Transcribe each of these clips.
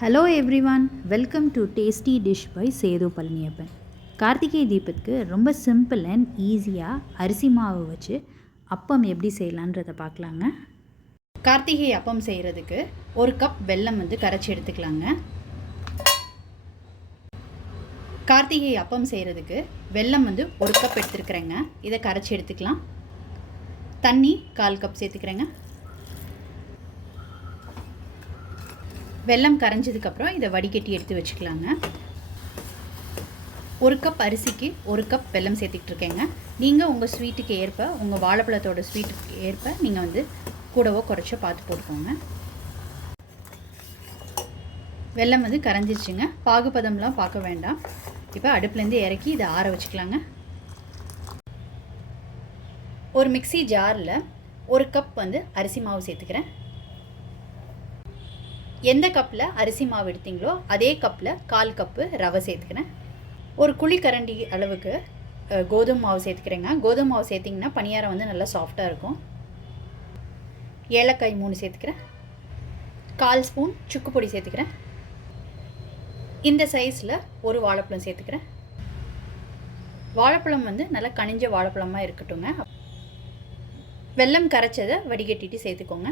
Hello everyone, welcome to tasty dish by Sethu Palaniappan. Karthigai தீபத்துக்கு ரொம்ப simple and ஈஸியாக அரிசி மாவு வச்சு அப்பம் எப்படி செய்யலான்றதை பார்க்கலாங்க. கார்த்திகை அப்பம் செய்கிறதுக்கு ஒரு கப் வெல்லம் கரைச்சி எடுத்துக்கலாங்க. கார்த்திகை அப்பம் செய்கிறதுக்கு வெல்லம் ஒரு கப் எடுத்துருக்குறேங்க. இதை கரைச்சி எடுத்துக்கலாம். தண்ணி 1/4 கப் சேர்த்துக்கிறேங்க. வெல்லம் கரைஞ்சதுக்கப்புறம் இதை வடிகட்டி எடுத்து வச்சுக்கலாங்க. ஒரு கப் அரிசிக்கு 1 கப் வெல்லம் சேர்த்துக்கிட்டு இருக்கேங்க. நீங்கள் உங்கள் ஸ்வீட்டுக்கு ஏற்ப, உங்கள் வாழைப்பழத்தோட ஸ்வீட்டுக்கு ஏற்ப நீங்கள் கூடவோ குறைச்சோ பார்த்து போட்டுக்கோங்க. வெல்லம் கரைஞ்சிருச்சுங்க. பாகுபதம்லாம் பார்க்க வேண்டாம். இப்போ அடுப்புலேருந்து இறக்கி இதை ஆற வச்சுக்கலாங்க. ஒரு மிக்சி ஜாரில் 1 கப் அரிசி மாவு சேர்த்துக்கிறேன். எந்த கப்பில் அரிசி மாவு எடுத்தீங்களோ அதே கப்பில் 1/4 கப்பு ரவை சேர்த்துக்கிறேன். ஒரு குழிக்கரண்டி அளவுக்கு கோதுமை மாவு சேர்த்துக்கிறேங்க. கோதுமை மாவு சேர்த்திங்கன்னா பணியாரம் நல்லா சாஃப்டாக இருக்கும். ஏலக்காய் 3 சேர்த்துக்கிறேன். 1/4 ஸ்பூன் சுக்கு பொடி சேர்த்துக்கிறேன். இந்த சைஸில் ஒரு வாழைப்பழம் சேர்த்துக்கிறேன். வாழைப்பழம் நல்லா கனிஞ்ச வாழைப்பழமாக இருக்கட்டுங்க. வெல்லம் கரைச்சதை வடிகட்டிட்டு சேர்த்துக்கோங்க.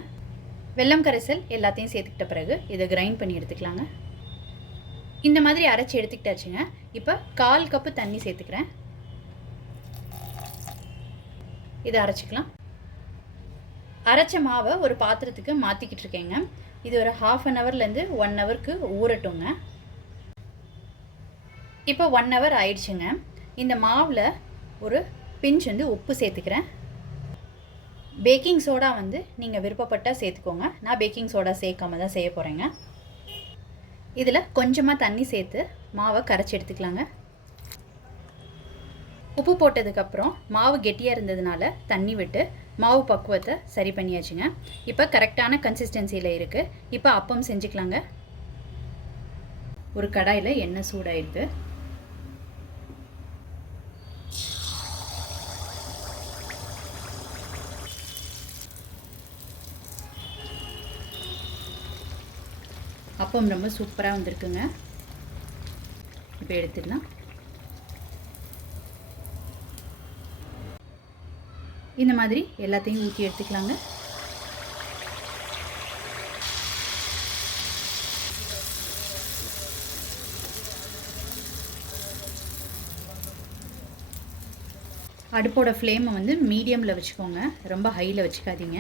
வெல்லம் கரைசல் எல்லாத்தையும் சேர்த்துக்கிட்ட பிறகு இதை கிரைண்ட் பண்ணி எடுத்துக்கலாங்க. இந்த மாதிரி அரைச்சி எடுத்துக்கிட்டாச்சுங்க. இப்போ 1/4 கப்பு தண்ணி சேர்த்துக்கிறேன். இதை அரைச்சிக்கலாம். அரைச்ச மாவை ஒரு பாத்திரத்துக்கு மாற்றிக்கிட்டு இருக்கேங்க. இது ஒரு 1/2 ஹவர்லேருந்து 1 ஹவருக்கு ஊறட்டுங்க. இப்போ 1 ஹவர் ஆயிடுச்சுங்க. இந்த மாவில் ஒரு பிஞ்ச் உப்பு சேர்த்துக்கிறேன். பேக்கிங் சோடா நீங்கள் விருப்பப்பட்டால் சேர்த்துக்கோங்க. நான் பேக்கிங் சோடா சேர்க்காம தான் செய்ய போகிறேங்க. இதில் கொஞ்சமாக தண்ணி சேர்த்து மாவை கரைச்சி எடுத்துக்கலாங்க. உப்பு போட்டதுக்கப்புறம் மாவு கெட்டியாக இருந்ததுனால தண்ணி விட்டு மாவு பக்குவத்தை சரி பண்ணியாச்சுங்க. இப்போ கரெக்டான கன்சிஸ்டன்சியில் இருக்குது. இப்போ அப்பம் செஞ்சுக்கலாங்க. ஒரு கடாயில் எண்ணெய் சூடாயிருக்கு. அப்பம் ரொம்ப சூப்பராக வந்திருக்குங்க. இப்போ எடுத்துடலாம். இந்த மாதிரி எல்லாத்தையும் ஊற்றி எடுத்துக்கலாங்க. அடுப்போட ஃப்ளேமை மீடியமில் வச்சுக்கோங்க. ரொம்ப ஹையில் வச்சுக்காதீங்க.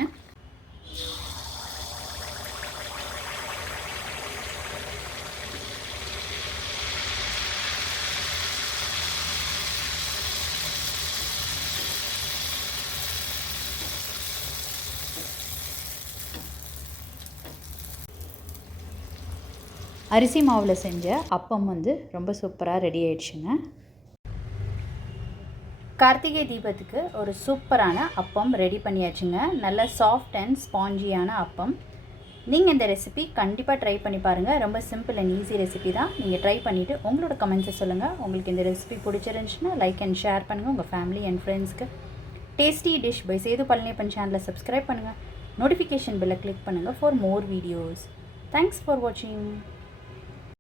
அரிசி மாவில் செஞ்ச அப்பம் ரொம்ப சூப்பராக ரெடி ஆயிடுச்சுங்க. கார்த்திகை தீபத்துக்கு ஒரு சூப்பரான அப்பம் ரெடி பண்ணியாச்சுங்க. நல்ல சாஃப்ட் அண்ட் ஸ்பாஞ்சியான அப்பம். நீங்கள் இந்த ரெசிபி கண்டிப்பாக ட்ரை பண்ணி பாருங்கள். ரொம்ப சிம்பிள் அண்ட் ஈஸி ரெசிபி தான். நீங்கள் ட்ரை பண்ணிவிட்டு உங்களோட கமெண்ட்ஸை சொல்லுங்கள். உங்களுக்கு இந்த ரெசிபி பிடிச்சிருந்துச்சுன்னா லைக் அண்ட் ஷேர் பண்ணுங்கள் உங்கள் ஃபேமிலி அண்ட் ஃப்ரெண்ட்ஸ்க்கு. Tasty dish by Sethu Palaniappan சேனலை சப்ஸ்கிரைப் பண்ணுங்கள். நோட்டிஃபிகேஷன் பெல்லை கிளிக் பண்ணுங்கள் for more videos. Thanks for வாட்சிங்.